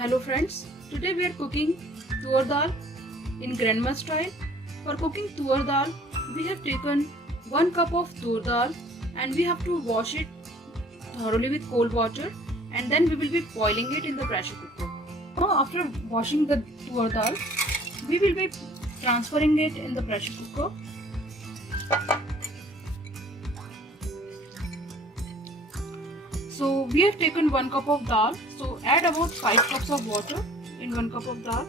Hello friends, today we are cooking tur dal in grandma style. For cooking tur dal, we have taken 1 cup of tur dal and we have to wash it thoroughly with cold water, and then we will be boiling it in the pressure cooker. Now after washing the tur dal, we will be transferring it in the pressure cooker. So we have taken 1 cup of dal, so add about 5 cups of water in 1 cup of dal.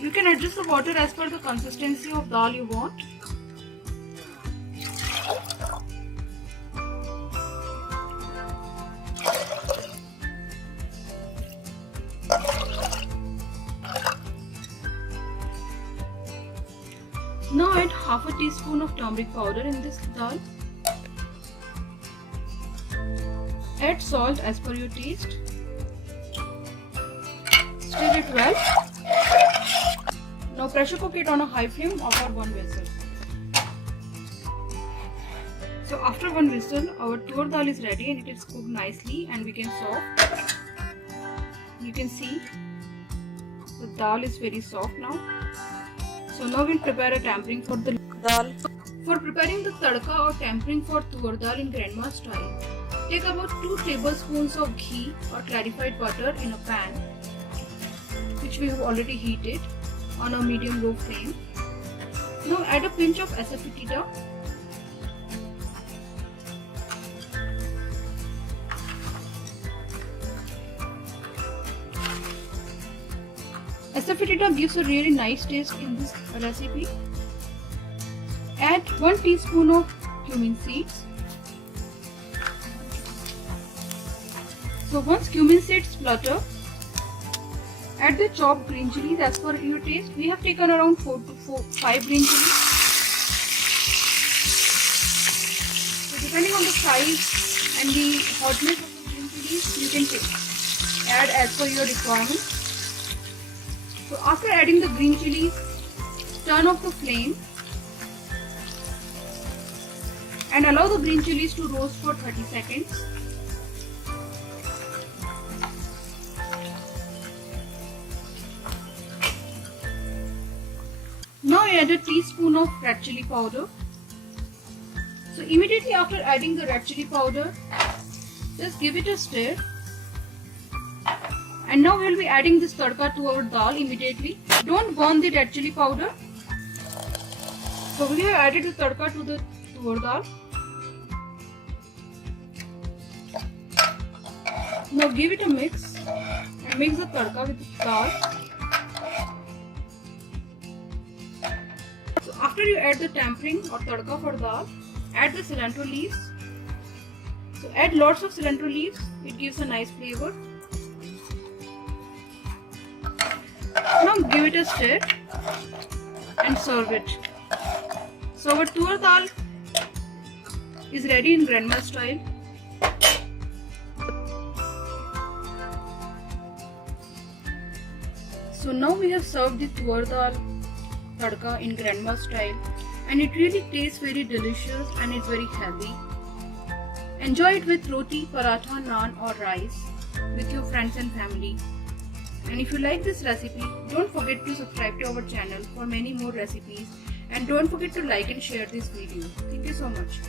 You can adjust the water as per the consistency of dal you want. Now add half a teaspoon of turmeric powder in this dal. Add salt as per your taste. Stir it well. Now pressure cook it on a high flame over 1 whistle. So after 1 whistle, our tur dal is ready and it is cooked nicely and we can serve. You can see the dal is very soft now. So now we'll prepare a tempering for the dal. For preparing the tadka or tempering for tur dal in grandma style, take about 2 tablespoons of ghee or clarified butter in a pan, which we have already heated on a medium-low flame. Now add a pinch of asafoetida. Asafoetida gives a really nice taste in this recipe. Add 1 teaspoon of cumin seeds. So once cumin seeds splutter, add the chopped green chilies as per your taste. We have taken around 4 to 5 green chilies. So depending on the size and the hotness of the green chilies, you can add as per your requirement. So after adding the green chilies, turn off the flame and allow the green chilies to roast for 30 seconds. Now add a teaspoon of red chili powder. So immediately after adding the red chili powder, just give it a stir. And now we will be adding this tadka to our dal immediately. Don't burn the red chili powder. So we have added the tadka to the tur dal. Now give it a mix and mix the tadka with the dal. So after you add the tempering or tadka for dal, add the cilantro leaves. So add lots of cilantro leaves, it gives a nice flavor. Now give it a stir and serve it. So our tur dal is ready in grandma style. So now we have served the tur dal tadka in grandma style, and it really tastes very delicious and it's very healthy. Enjoy it with roti, paratha, naan or rice with your friends and family. And if you like this recipe, don't forget to subscribe to our channel for many more recipes, and don't forget to like and share this video. Thank you so much.